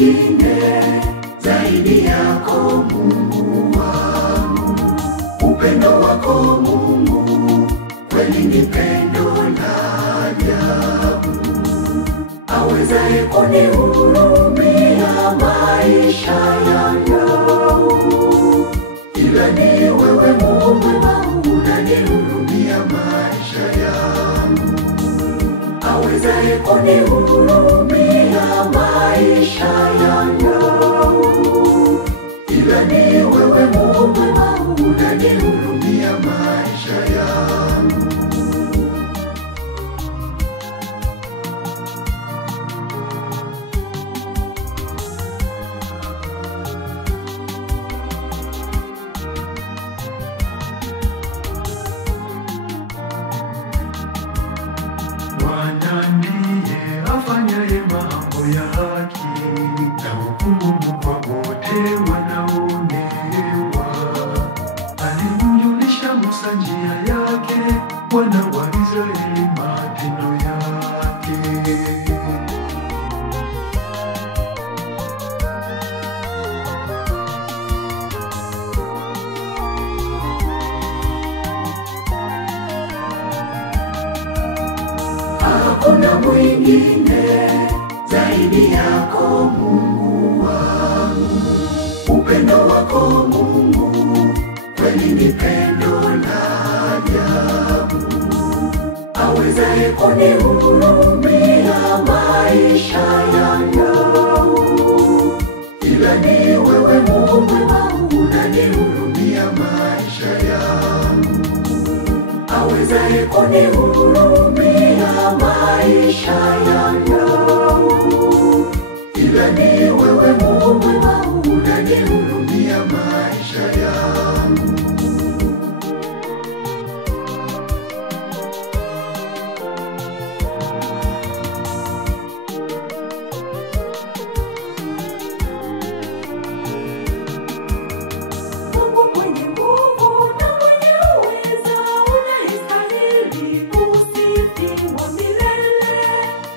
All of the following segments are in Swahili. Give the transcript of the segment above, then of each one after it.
mwingine zaidi yako Mungu wangu. Upendo wako Mungu kweli ni pendo la ajabu. Awezaye kunihurumia maisha yangu, ila ni wewe Mungu mwema unanihurumia maisha yangu. Awezaye kunihurumia maisha yangu, ila ni wewe Mungu mwema unanihurumia maisha yangu. Bwana ndiye afanyaye mambo ya haki na hukumu kwa wote wanaoonewa. Alimjulisha Musa njia yake, wana wa Israeli matendo yake. Hakuna mwingine zaidi yako Mungu wangu. Upendo wako Mungu kweli ni pendo la ajabu. Awezaye kunihurumia maisha yangu, ila ni wewe Mungu mwema unanihurumia maisha yangu. Awezaye kunihurumia maisha yangu, ila ni wewe Mungu mwema unanihurumia maisha yangu. Mungu mwenye nguvu na mwenye uweza, unastahili kusifiwa milele.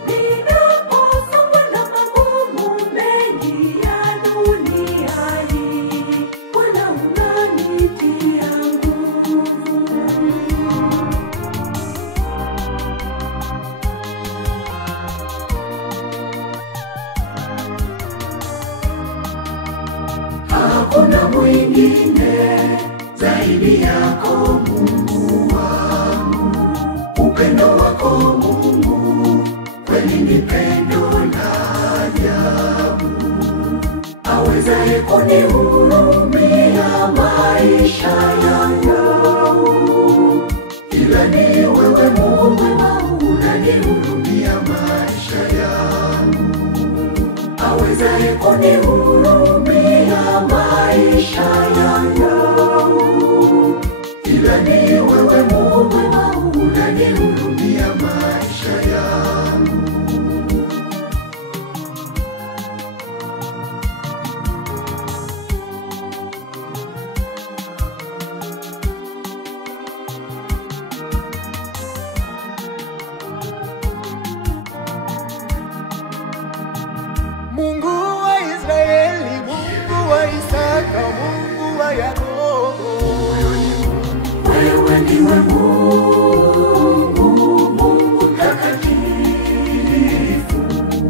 Ninaposongwa na magumu mengi ya dunia hii, Bwana unanitia nguvu. Hakuna mwingine zaidi yako Mungu wangu. Upendo wako Mungu kweli ni pendo la ajabu. Awezaye kunihurumia maisha yangu, ila ni wewe Mungu mwema unanihurumia maisha yangu. Awezaye kunihurumia maisha yangu, ila ni wewe Mungu mwema unanihurumia maisha yangu. Mungu wa Israeli, Mungu wa Isaka, Mungu wa Yakobo. Wewe ndiwe Mungu, Mungu mtakatifu.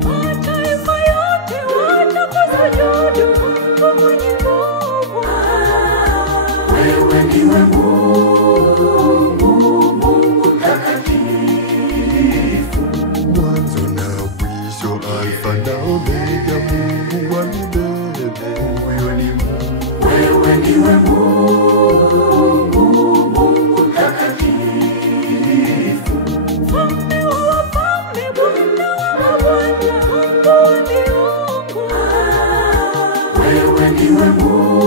Mataifa yote watakusujudu Mungu mwenye nguvu. Wewe ndiwe Mungu, Mungu mtakatifu. Mwanzo na mwisho, Alfa na Omega, Mungu wa milele. Huyo ni Mungu. Wewe ndiwe Mungu, Mungu mtakatifu. Mfalme wa wafalme, Bwana wa mabwana, Mungu wa miungu. Wewe ndiwe Mungu.